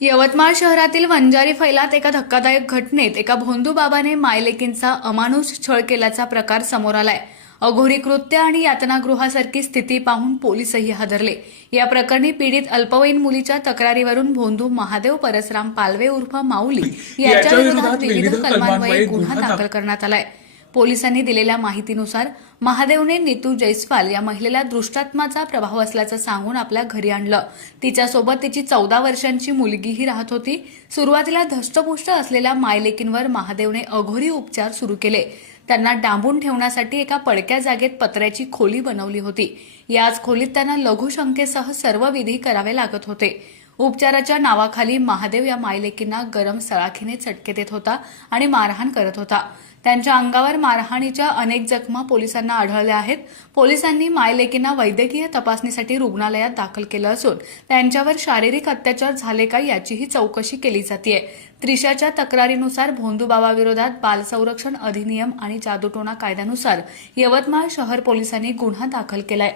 यवतमाळ शहरातील वंजारी फैलात एका धक्कादायक घटनेत एका भोंदू बाबाने मायलेकींचा अमानुष छळ केल्याचा प्रकार समोर आलाय. अघोरी कृत्य आणि यातनागृहासारखी स्थिती पाहून पोलीसही हादरले. या प्रकरणी पीडित अल्पवयीन मुलीच्या तक्रारीवरून भोंदू महादेव परसराम पालवे उर्फ माऊली याच्या विरोधात विविध कलमान्वये गुन्हा दाखल करण्यात आलाय. पोलिसांनी दिलेल्या माहितीनुसार महादेवने नीतू जैस्वाल या महिलेला दृष्टात्माचा प्रभाव असल्याचं सांगून आपल्या घरी आणलं. तिच्यासोबत तिची चौदा वर्षांची मुलगीही राहत होती. सुरुवातीला धष्टपुष्ट असलेल्या मायलेकींवर महादेवने अघोरी उपचार सुरू केले. त्यांना डांबून ठेवण्यासाठी एका पडक्या जागेत पत्र्याची खोली बनवली होती. याच खोलीत त्यांना लघुशंकेसह सर्व विधी करावे लागत होते. उपचाराच्या नावाखाली महादेव या मायलेकींना गरम सळाखीने चटके देत होता आणि मारहाण करत होता. त्यांच्या अंगावर मारहाणीच्या अनेक जखमा पोलिसांना आढळल्या आहेत. पोलिसांनी मायलेकींना वैद्यकीय तपासणीसाठी रुग्णालयात दाखल केलं असून त्यांच्यावर शारीरिक अत्याचार झाले का याचीही चौकशी केली जाते त्रिशाच्या तक्रारीनुसार भोंदूबाबाविरोधात बाल संरक्षण अधिनियम आणि जादूटोणा कायद्यानुसार यवतमाळ शहर पोलिसांनी गुन्हा दाखल केलाय.